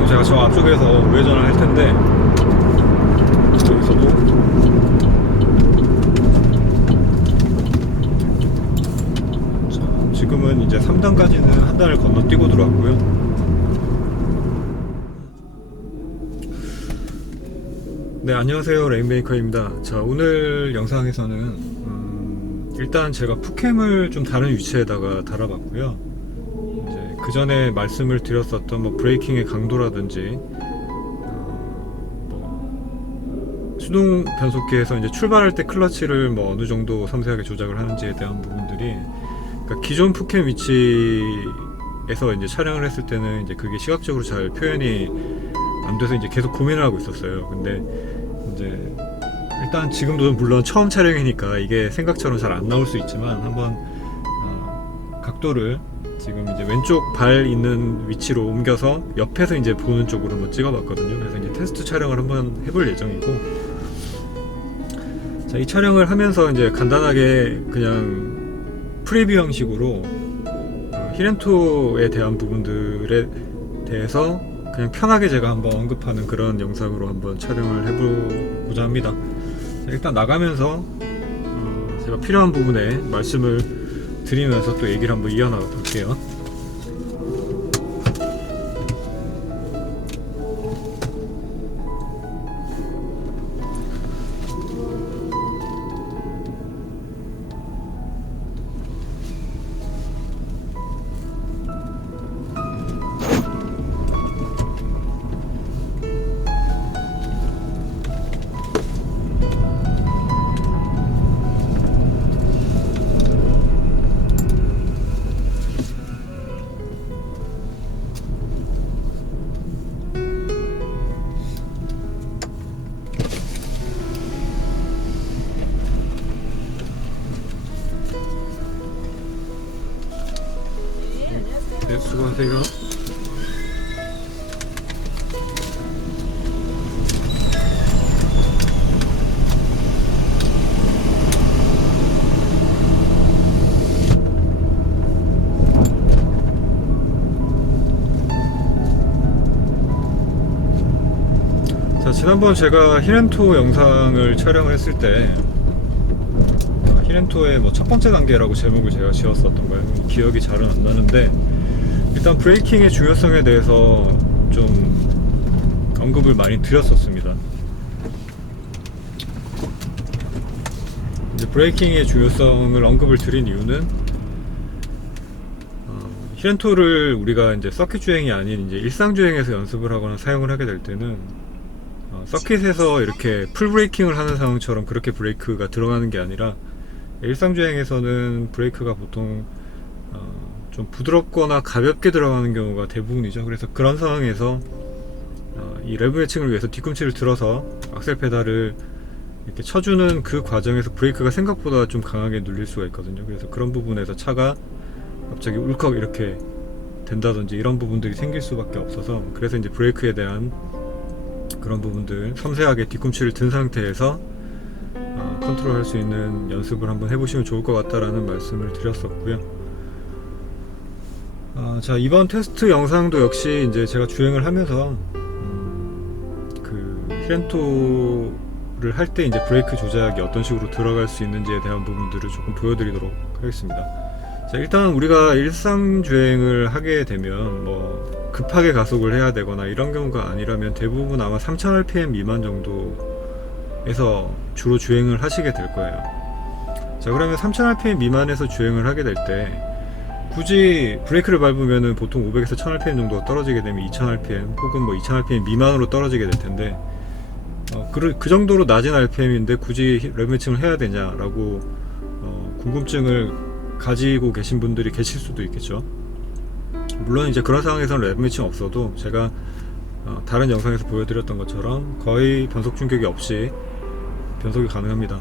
지금 제가 저 앞쪽에서 우회전을 할 텐데, 여기서도 자, 지금은 이제 3단까지는 한 단을 건너뛰고 들어왔고요. 네, 안녕하세요. 레인메이커입니다. 자, 오늘 영상에서는 일단 제가 푸캠을 좀 다른 위치에다가 달아봤고요. 이제 그 전에 말씀을 드렸었던 뭐 브레이킹의 강도라든지 뭐 수동 변속기에서 이제 출발할 때 클러치를 뭐 어느 정도 섬세하게 조작을 하는지에 대한 부분들이, 그러니까 기존 푸캠 위치에서 이제 촬영을 했을 때는 이제 그게 시각적으로 잘 표현이 안 돼서 이제 계속 고민을 하고 있었어요. 근데 이제 일단 지금도 물론 처음 촬영이니까 이게 생각처럼 잘 안 나올 수 있지만, 한번 각도를 지금 이제 왼쪽 발 있는 위치로 옮겨서 옆에서 이제 보는 쪽으로 한번 찍어봤거든요. 그래서 이제 테스트 촬영을 한번 해볼 예정이고, 자, 이 촬영을 하면서 이제 간단하게 그냥 프리뷰 형식으로 히렌토에 대한 부분들에 대해서 그냥 편하게 제가 한번 언급하는 그런 영상으로 한번 촬영을 해보고자 합니다. 자, 일단 나가면서 제가 필요한 부분에 말씀을 드리면서 또 얘기를 한번 이어나가 볼게요. 네, 수고하세요. 자, 지난번 제가 히렌토 영상을 촬영을 했을 때 히렌토의 뭐 첫 번째 단계라고 제목을 제가 지었었던 거예요. 기억이 잘은 안 나는데, 일단 브레이킹의 중요성에 대해서 좀 언급을 많이 드렸었습니다. 이제 브레이킹의 중요성을 언급을 드린 이유는 히렌토를 우리가 이제 서킷 주행이 아닌 이제 일상 주행에서 연습을 하거나 사용을 하게 될 때는 서킷에서 이렇게 풀 브레이킹을 하는 상황처럼 그렇게 브레이크가 들어가는 게 아니라, 일상 주행에서는 브레이크가 보통 좀 부드럽거나 가볍게 들어가는 경우가 대부분이죠. 그래서 그런 상황에서 이 레브 매칭을 위해서 뒤꿈치를 들어서 악셀 페달을 이렇게 쳐주는 그 과정에서 브레이크가 생각보다 좀 강하게 눌릴 수가 있거든요. 그래서 그런 부분에서 차가 갑자기 울컥 이렇게 된다든지 이런 부분들이 생길 수밖에 없어서, 그래서 이제 브레이크에 대한 그런 부분들 섬세하게 뒤꿈치를 든 상태에서 컨트롤 할 수 있는 연습을 한번 해보시면 좋을 것 같다라는 말씀을 드렸었고요. 자, 이번 테스트 영상도 역시 이제 제가 주행을 하면서 그 히렌토를 할 때 이제 브레이크 조작이 어떤 식으로 들어갈 수 있는지에 대한 부분들을 조금 보여드리도록 하겠습니다. 자, 일단 우리가 일상 주행을 하게 되면 뭐 급하게 가속을 해야 되거나 이런 경우가 아니라면 대부분 아마 3000rpm 미만 정도에서 주로 주행을 하시게 될 거예요. 자, 그러면 3000rpm 미만에서 주행을 하게 될 때 굳이 브레이크를 밟으면은 보통 500에서 1000rpm 정도가 떨어지게 되면 2000rpm 혹은 뭐 2000rpm 미만으로 떨어지게 될 텐데, 그 정도로 낮은 rpm인데 굳이 레브 매칭을 해야 되냐라고 궁금증을 가지고 계신 분들이 계실 수도 있겠죠. 물론 이제 그런 상황에서는 레브 매칭 없어도 제가 다른 영상에서 보여드렸던 것처럼 거의 변속 충격이 없이 변속이 가능합니다.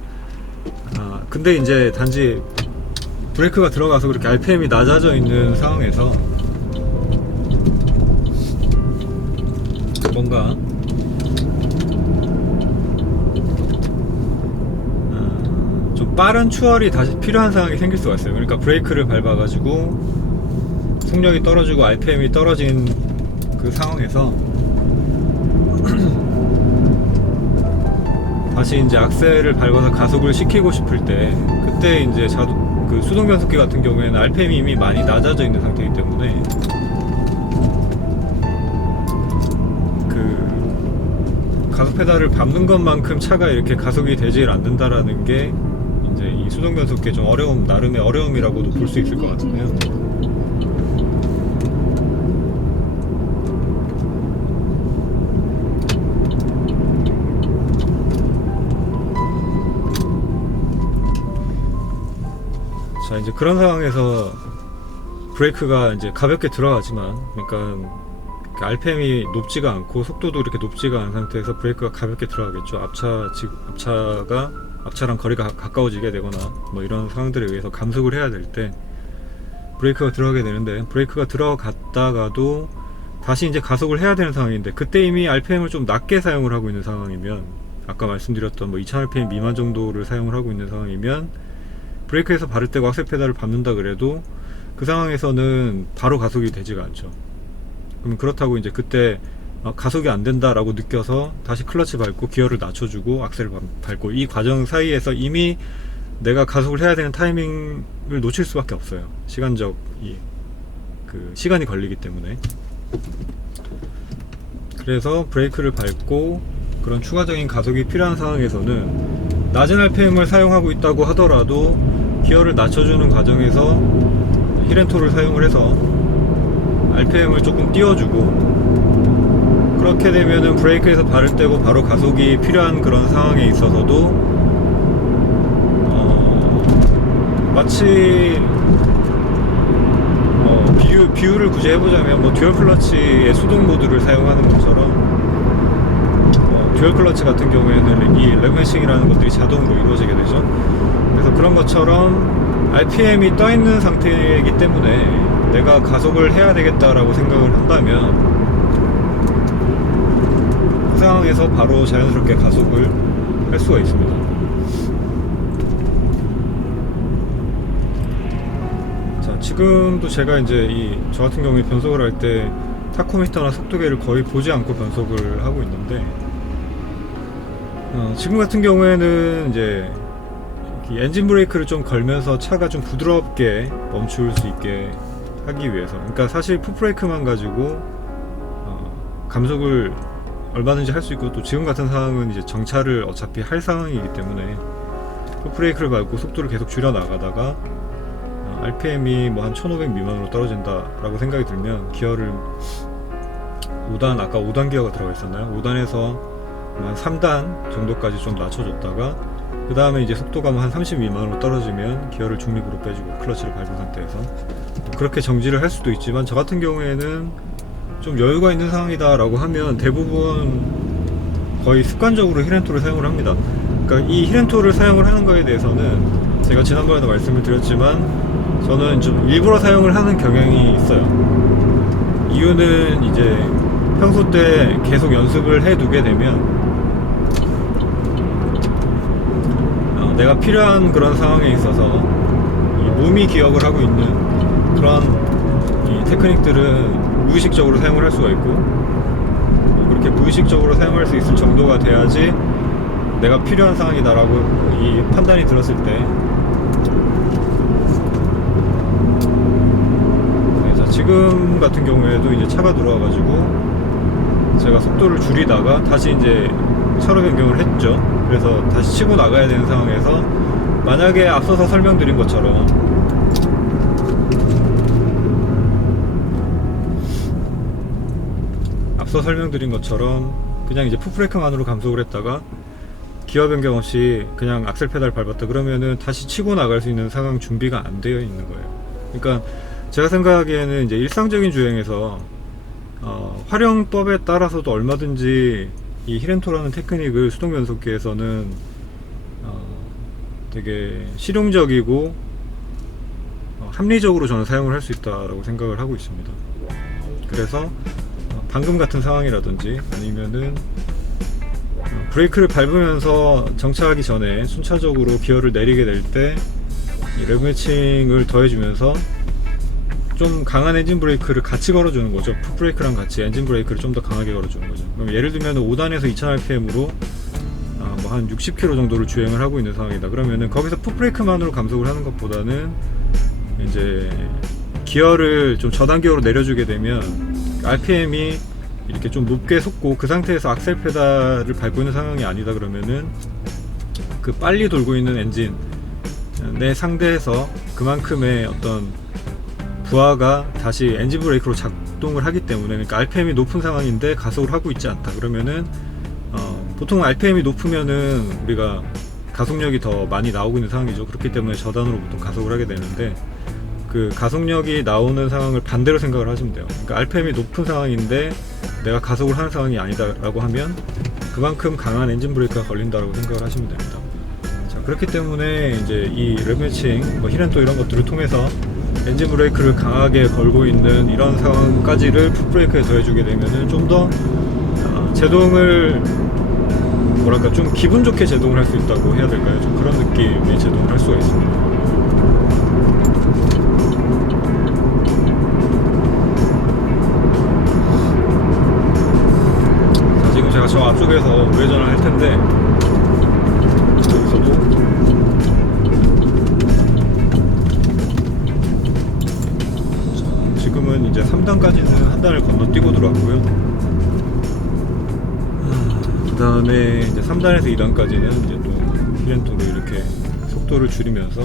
근데 이제 단지 브레이크가 들어가서 그렇게 RPM이 낮아져 있는 상황에서 뭔가 좀 빠른 추월이 다시 필요한 상황이 생길 수가 있어요. 그러니까 브레이크를 밟아가지고 속력이 떨어지고 RPM이 떨어진 그 상황에서 다시 이제 악셀을 밟아서 가속을 시키고 싶을 때, 그때 이제 그 수동 변속기 같은 경우에는 RPM이 이미 많이 낮아져 있는 상태이기 때문에 그 가속 페달을 밟는 것만큼 차가 이렇게 가속이 되질 않는다라는 게 이제 이 수동 변속기의 좀 나름의 어려움이라고도 볼 수 있을 것 같은데요. 자, 이제 그런 상황에서 브레이크가 이제 가볍게 들어가지만, 그러니까 RPM이 높지가 않고 속도도 이렇게 높지가 않은 상태에서 브레이크가 가볍게 들어가겠죠. 앞차랑 거리가 가까워지게 되거나 뭐 이런 상황들에 의해서 감속을 해야 될 때 브레이크가 들어가게 되는데, 브레이크가 들어갔다가도 다시 이제 가속을 해야 되는 상황인데, 그때 이미 RPM을 좀 낮게 사용을 하고 있는 상황이면, 아까 말씀드렸던 뭐 2000rpm 미만 정도를 사용을 하고 있는 상황이면 브레이크에서 발을 떼고 악셀 페달을 밟는다 그래도 그 상황에서는 바로 가속이 되지가 않죠. 그럼 그렇다고 이제 그때 가속이 안 된다라고 느껴서 다시 클러치 밟고 기어를 낮춰주고 악셀을 밟고, 이 과정 사이에서 이미 내가 가속을 해야 되는 타이밍을 놓칠 수밖에 없어요. 시간이 걸리기 때문에. 그래서 브레이크를 밟고 그런 추가적인 가속이 필요한 상황에서는 낮은 RPM을 사용하고 있다고 하더라도 기어를 낮춰주는 과정에서 힐앤톨을 사용을 해서 RPM을 조금 띄워주고, 그렇게 되면은 브레이크에서 발을 떼고 바로 가속이 필요한 그런 상황에 있어서도 마치 비유를 굳이 해보자면 뭐 듀얼 클러치의 수동 모드를 사용하는 것처럼, 듀얼 클러치 같은 경우에는 이 레그매싱이라는 것들이 자동으로 이루어지게 되죠. 그래서 그런 것처럼 RPM이 떠 있는 상태이기 때문에 내가 가속을 해야 되겠다라고 생각을 한다면 그 상황에서 바로 자연스럽게 가속을 할 수가 있습니다. 자, 지금도 제가 이제 저 같은 경우에 변속을 할 때 타코미터나 속도계를 거의 보지 않고 변속을 하고 있는데, 지금 같은 경우에는 이제 엔진 브레이크를 좀 걸면서 차가 좀 부드럽게 멈출 수 있게 하기 위해서, 그러니까 사실 풋브레이크만 가지고 감속을 얼마든지 할 수 있고, 또 지금 같은 상황은 이제 정차를 어차피 할 상황이기 때문에 풋브레이크를 밟고 속도를 계속 줄여 나가다가 RPM이 뭐 한 1500 미만으로 떨어진다 라고 생각이 들면 기어를 아까 5단 기어가 들어가 있었나요? 5단에서 한 3단 정도까지 좀 낮춰줬다가, 그 다음에 이제 속도가 한 30 미만으로 떨어지면 기어를 중립으로 빼주고 클러치를 밟은 상태에서 그렇게 정지를 할 수도 있지만, 저 같은 경우에는 좀 여유가 있는 상황이다 라고 하면 대부분 거의 습관적으로 힐앤톨을 사용을 합니다. 그러니까 이 힐앤톨을 사용을 하는 거에 대해서는 제가 지난번에도 말씀을 드렸지만 저는 좀 일부러 사용을 하는 경향이 있어요. 이유는 이제 평소 때 계속 연습을 해두게 되면 내가 필요한 그런 상황에 있어서 이 몸이 기억을 하고 있는 그런 이 테크닉들은 무의식적으로 사용을 할 수가 있고, 그렇게 무의식적으로 사용할 수 있을 정도가 돼야지 내가 필요한 상황이다라고 이 판단이 들었을 때, 지금 같은 경우에도 이제 차가 들어와가지고 제가 속도를 줄이다가 다시 이제 차로 변경을 했죠. 그래서 다시 치고 나가야 되는 상황에서, 만약에 앞서서 설명드린 것처럼 그냥 이제 풋브레이크만으로 감속을 했다가 기어 변경 없이 그냥 악셀 페달 밟았다 그러면은 다시 치고 나갈 수 있는 상황 준비가 안 되어 있는 거예요. 그러니까 제가 생각하기에는 이제 일상적인 주행에서 활용법에 따라서도 얼마든지 이 힐앤톨하는 테크닉을 수동 변속기에서는 되게 실용적이고 합리적으로 저는 사용을 할 수 있다라고 생각을 하고 있습니다. 그래서 방금 같은 상황이라든지 아니면은 브레이크를 밟으면서 정차하기 전에 순차적으로 기어를 내리게 될 때 이 레그 매칭을 더해주면서 좀 강한 엔진 브레이크를 같이 걸어주는 거죠. 풋브레이크랑 같이 엔진 브레이크를 좀 더 강하게 걸어주는 거죠. 그럼 예를 들면 5단에서 2000rpm으로 뭐 한 60km 정도를 주행을 하고 있는 상황이다. 그러면은 거기서 풋브레이크만으로 감속을 하는 것보다는 이제 기어를 좀 저단기어로 내려주게 되면 rpm이 이렇게 좀 높게 솟고 그 상태에서 악셀 페달을 밟고 있는 상황이 아니다. 그러면은 그 빨리 돌고 있는 엔진에 상대해서 그만큼의 어떤 부하가 다시 엔진 브레이크로 작동을 하기 때문에, 그러니까 RPM이 높은 상황인데 가속을 하고 있지 않다. 그러면은 보통 RPM이 높으면은 우리가 가속력이 더 많이 나오고 있는 상황이죠. 그렇기 때문에 저단으로 보통 가속을 하게 되는데, 그 가속력이 나오는 상황을 반대로 생각을 하시면 돼요. 그러니까 RPM이 높은 상황인데 내가 가속을 하는 상황이 아니다 라고 하면 그만큼 강한 엔진 브레이크가 걸린다라고 생각을 하시면 됩니다. 자, 그렇기 때문에 이제 이 랩매칭, 힐앤또 이런 것들을 통해서 엔진 브레이크를 강하게 걸고 있는 이런 상황까지를 풋브레이크에 더해주게 되면은 좀 더 제동을 뭐랄까 좀 기분 좋게 제동을 할 수 있다고 해야 될까요? 좀 그런 느낌의 제동을 할 수가 있습니다. 자, 지금 제가 저 앞쪽에서 우회전을 할 텐데 여기서도 지금은 이제 3단까지는 한 단을 건너뛰고 들어왔고요. 그 다음에 이제 3단에서 2단까지는 이제 또 힐앤또로 이렇게 속도를 줄이면서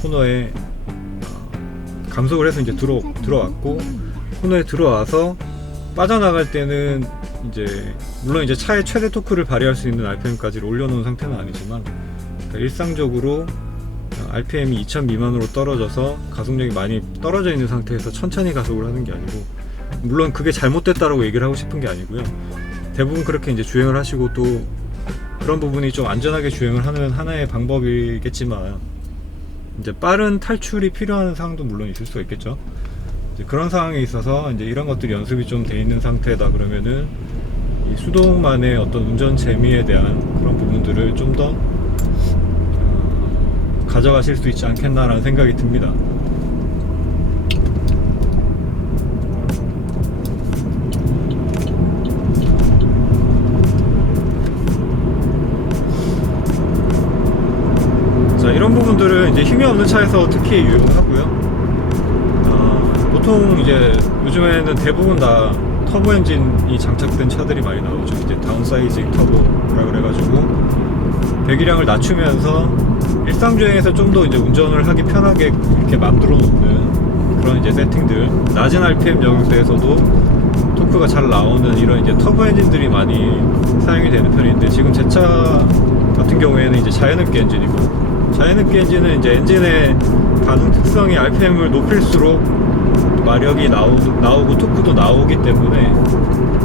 코너에 감속을 해서 이제 들어왔고, 코너에 들어와서 빠져나갈 때는 이제 물론 이제 차의 최대 토크를 발휘할 수 있는 RPM까지 올려놓은 상태는 아니지만, 그러니까 일상적으로 RPM이 2000 미만으로 떨어져서 가속력이 많이 떨어져 있는 상태에서 천천히 가속을 하는 게 아니고, 물론 그게 잘못됐다라고 얘기를 하고 싶은 게 아니고요. 대부분 그렇게 이제 주행을 하시고 또 그런 부분이 좀 안전하게 주행을 하는 하나의 방법이겠지만, 이제 빠른 탈출이 필요한 상황도 물론 있을 수가 있겠죠. 이제 그런 상황에 있어서 이제 이런 것들이 연습이 좀 돼 있는 상태다 그러면은 이 수동만의 어떤 운전 재미에 대한 그런 부분들을 좀 더 가져가실 수 있지 않겠나라는 생각이 듭니다. 자, 이런 부분들은 이제 힘이 없는 차에서 특히 유용을 하고요. 보통 이제 요즘에는 대부분 다 터보 엔진이 장착된 차들이 많이 나오죠. 이제 다운사이징 터보라 그래가지고 배기량을 낮추면서 일상주행에서 좀 더 이제 운전을 하기 편하게 이렇게 만들어 놓는 그런 이제 세팅들, 낮은 RPM 영역대에서도 토크가 잘 나오는 이런 이제 터보 엔진들이 많이 사용이 되는 편인데, 지금 제 차 같은 경우에는 이제 자연흡기 엔진이고, 자연흡기 엔진은 이제 엔진의 반응 특성이 RPM을 높일수록 마력이 나오고 토크도 나오기 때문에,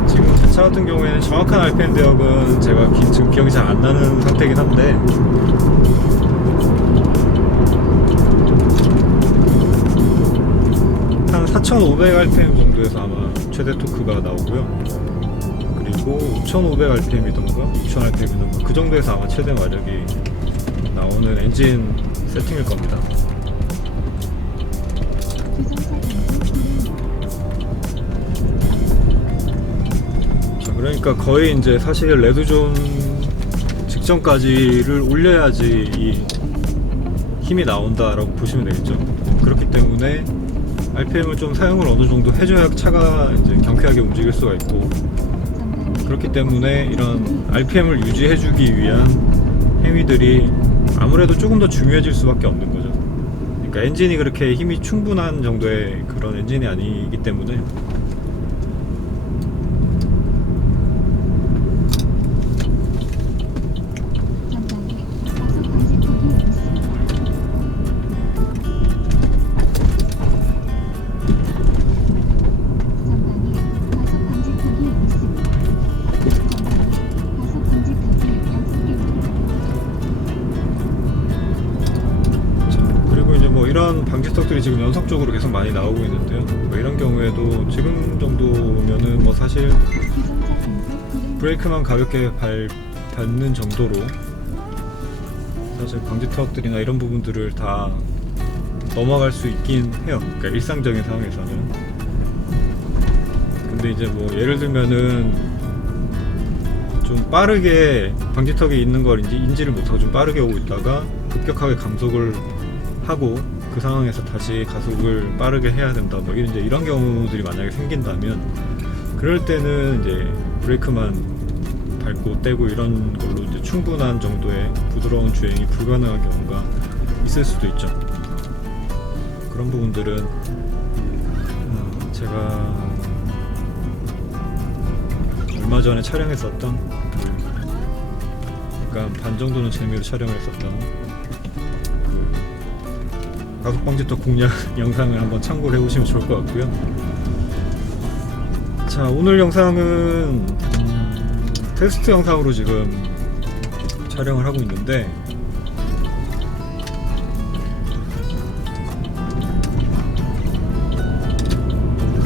지금 제 차 같은 경우에는 정확한 RPM 대역은 제가 지금 기억이 잘 안 나는 상태이긴 한데, 한 4500rpm 정도에서 아마 최대 토크가 나오고요. 그리고 5500rpm이던가 6000rpm이던가 그 정도에서 아마 최대 마력이 나오는 엔진 세팅일 겁니다. 자, 그러니까 거의 이제 사실 레드존 직전까지를 올려야지 이 힘이 나온다라고 보시면 되겠죠. 그렇기 때문에 RPM을 좀 사용을 어느 정도 해줘야 차가 이제 경쾌하게 움직일 수가 있고, 그렇기 때문에 이런 RPM을 유지해주기 위한 행위들이 아무래도 조금 더 중요해질 수밖에 없는 거죠. 그러니까 엔진이 그렇게 힘이 충분한 정도의 그런 엔진이 아니기 때문에. 이런 방지턱들이 지금 연속적으로 계속 많이 나오고 있는데요. 이런 경우에도 지금 정도면은 뭐 사실 브레이크만 가볍게 밟는 정도로 사실 방지턱들이나 이런 부분들을 다 넘어갈 수 있긴 해요. 그러니까 일상적인 상황에서는. 근데 이제 뭐 예를 들면은 좀 빠르게 방지턱에 있는 걸 인지를 못하고 좀 빠르게 오고 있다가 급격하게 감속을 하고 그 상황에서 다시 가속을 빠르게 해야 된다, 뭐 이제 이런 경우들이 만약에 생긴다면, 그럴 때는 이제 브레이크만 밟고 떼고 이런 걸로 이제 충분한 정도의 부드러운 주행이 불가능한 경우가 있을 수도 있죠. 그런 부분들은 제가 얼마 전에 촬영했었던 약간 반 정도는 재미로 촬영을 했었던 그 가속방지턱 공략 영상을 한번 참고를 해보시면 좋을 것 같고요. 자, 오늘 영상은 테스트 영상으로 지금 촬영을 하고 있는데,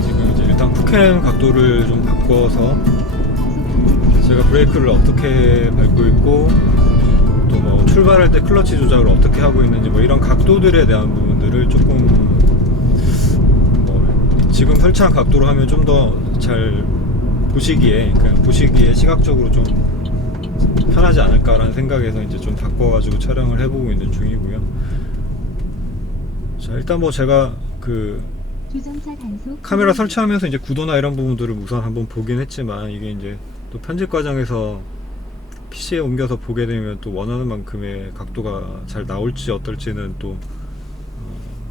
지금 이제 일단 푸캠 각도를 좀 바꿔서 제가 브레이크를 어떻게 밟고 있고 또 뭐 출발할 때 클러치 조작을 어떻게 하고 있는지 뭐 이런 각도들에 대한 부분들을 조금 뭐 지금 설치한 각도로 하면 좀 더 잘 보시기에, 그냥 보시기에 시각적으로 좀 편하지 않을까라는 생각에서 이제 좀 바꿔가지고 촬영을 해보고 있는 중이고요. 자, 일단 뭐 제가 그 카메라 설치하면서 이제 구도나 이런 부분들을 우선 한번 보긴 했지만, 이게 이제 또 편집 과정에서 PC에 옮겨서 보게 되면 또 원하는 만큼의 각도가 잘 나올지 어떨지는 또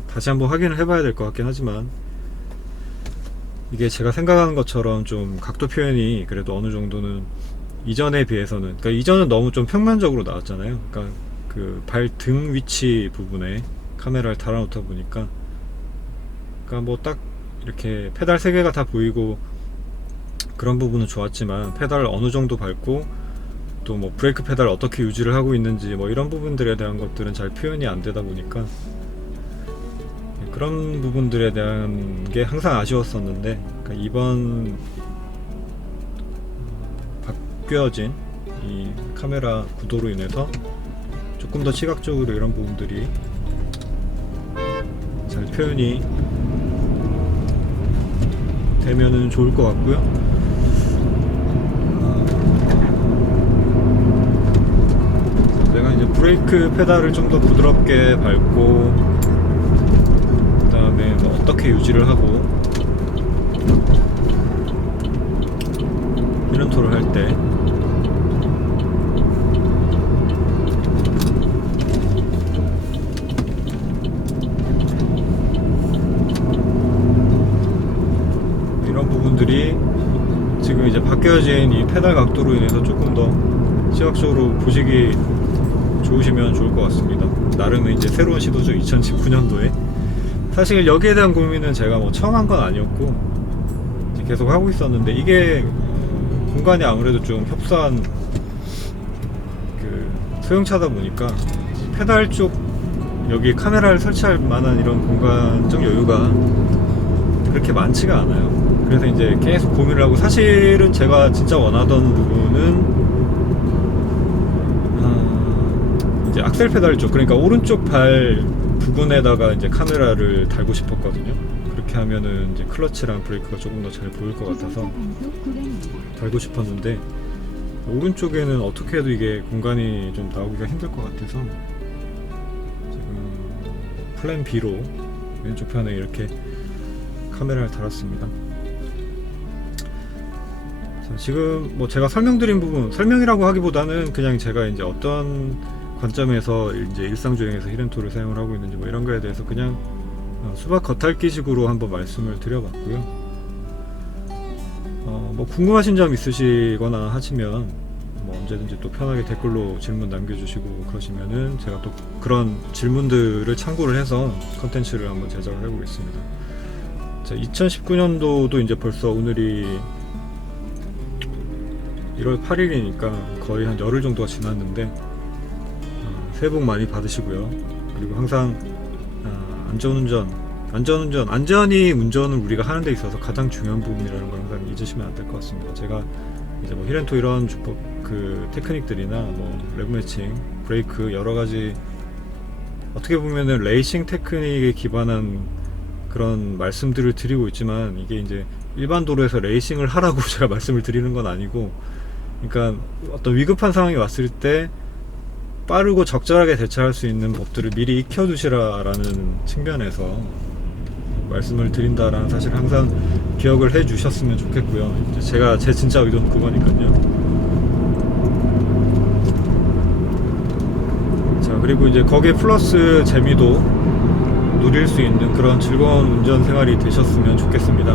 다시 한번 확인을 해봐야 될 것 같긴 하지만, 이게 제가 생각하는 것처럼 좀 각도 표현이 그래도 어느 정도는 이전에 비해서는, 그러니까 이전은 너무 좀 평면적으로 나왔잖아요. 그러니까 그 발등 위치 부분에 카메라를 달아놓다 보니까, 그러니까 뭐 딱 이렇게 페달 3개가 다 보이고 그런 부분은 좋았지만, 페달을 어느 정도 밟고 또 뭐 브레이크 페달을 어떻게 유지를 하고 있는지 뭐 이런 부분들에 대한 것들은 잘 표현이 안 되다 보니까 그런 부분들에 대한 게 항상 아쉬웠었는데, 그러니까 이번 바뀌어진 이 카메라 구도로 인해서 조금 더 시각적으로 이런 부분들이 잘 표현이 되면은 좋을 것 같고요. 내가 이제 브레이크 페달을 좀 더 부드럽게 밟고 그 다음에 뭐 어떻게 유지를 하고 힐런토를 할 때 이런 부분들이 지금 이제 바뀌어진 이 페달 각도로 인해서 조금 더 시각적으로 보시기 좋으시면 좋을 것 같습니다. 나름의 이제 새로운 시도죠. 2019년도에 사실 여기에 대한 고민은 제가 뭐 처음 한 건 아니었고 계속 하고 있었는데, 이게 공간이 아무래도 좀 협소한 그 소형차다 보니까 페달 쪽 여기 카메라를 설치할 만한 이런 공간적 여유가 그렇게 많지가 않아요. 그래서 이제 계속 고민을 하고, 사실은 제가 진짜 원하던 부분은 이제 악셀 페달 쪽, 그러니까 오른쪽 발 부분에다가 이제 카메라를 달고 싶었거든요. 그렇게 하면은 이제 클러치랑 브레이크가 조금 더 잘 보일 것 같아서 달고 싶었는데, 오른쪽에는 어떻게 해도 이게 공간이 좀 나오기가 힘들 것 같아서 지금 플랜 B로 왼쪽 편에 이렇게 카메라를 달았습니다. 자, 지금 뭐 제가 설명드린 부분, 설명이라고 하기보다는 그냥 제가 이제 어떤 관점에서 이제 일상주행에서 힐앤토를 사용을 하고 있는지 뭐 이런 거에 대해서 그냥 수박 겉핥기식으로 한번 말씀을 드려봤고요. 뭐 궁금하신 점 있으시거나 하시면 뭐 언제든지 또 편하게 댓글로 질문 남겨주시고 그러시면은 제가 또 그런 질문들을 참고를 해서 컨텐츠를 한번 제작을 해보겠습니다. 자, 2019년도도 이제 벌써 오늘이 1월 8일이니까 거의 한 열흘 정도가 지났는데, 새해 복 많이 받으시고요. 그리고 항상 안전히 운전을 우리가 하는 데 있어서 가장 중요한 부분이라는 걸 항상 잊으시면 안 될 것 같습니다. 제가 이제 뭐 힐앤토 이런 그 테크닉들이나 뭐 레브 매칭, 브레이크 여러 가지 어떻게 보면은 레이싱 테크닉에 기반한 그런 말씀들을 드리고 있지만, 이게 이제 일반 도로에서 레이싱을 하라고 제가 말씀을 드리는 건 아니고, 그러니까 어떤 위급한 상황이 왔을 때 빠르고 적절하게 대처할 수 있는 법들을 미리 익혀두시라라는 측면에서 말씀을 드린다라는 사실 항상 기억을 해 주셨으면 좋겠고요. 이제 제 진짜 의도는 그거니까요. 자, 그리고 이제 거기에 플러스 재미도 누릴 수 있는 그런 즐거운 운전 생활이 되셨으면 좋겠습니다.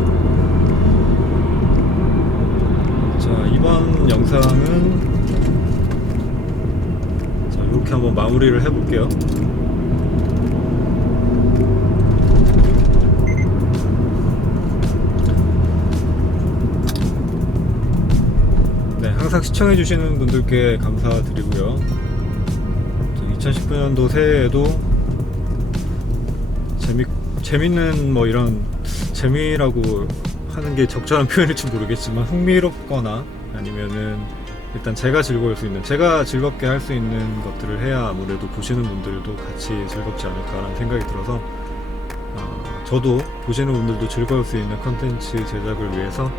자, 이번 영상은 자, 이렇게 한번 마무리를 해볼게요. 네, 항상 시청해주시는 분들께 감사드리고요. 2019년도 새해에도 재밌는 뭐 이런, 재미라고 하는 게 적절한 표현일지 모르겠지만 흥미롭거나 아니면은 일단 제가 즐거울 수 있는, 제가 즐겁게 할 수 있는 것들을 해야 아무래도 보시는 분들도 같이 즐겁지 않을까라는 생각이 들어서 저도 보시는 분들도 즐거울 수 있는 컨텐츠 제작을 위해서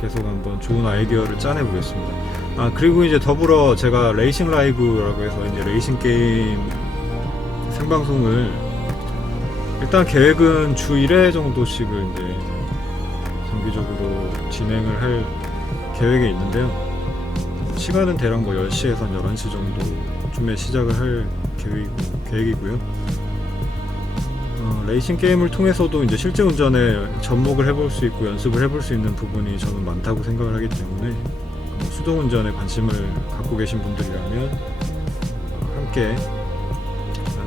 계속 한번 좋은 아이디어를 짜내 보겠습니다. 그리고 이제 더불어 제가 레이싱 라이브라고 해서 이제 레이싱 게임 생방송을 일단 계획은 주 1회 정도씩을 이제 정기적으로 진행을 할 계획에 있는데요. 시간은 대략 뭐 10시에서 11시 정도쯤에 시작을 할 계획이고요. 레이싱 게임을 통해서도 이제 실제 운전에 접목을 해볼 수 있고 연습을 해볼 수 있는 부분이 저는 많다고 생각을 하기 때문에 수동 운전에 관심을 갖고 계신 분들이라면 함께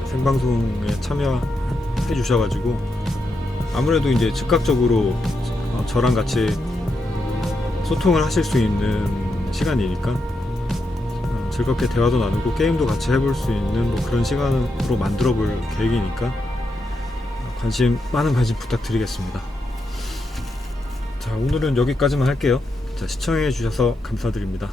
생방송에 참여해 주셔가지고 아무래도 이제 즉각적으로 저랑 같이 소통을 하실 수 있는 시간이니까 즐겁게 대화도 나누고 게임도 같이 해볼 수 있는 뭐 그런 시간으로 만들어 볼 계획이니까 많은 관심 부탁드리겠습니다. 자, 오늘은 여기까지만 할게요. 자, 시청해 주셔서 감사드립니다.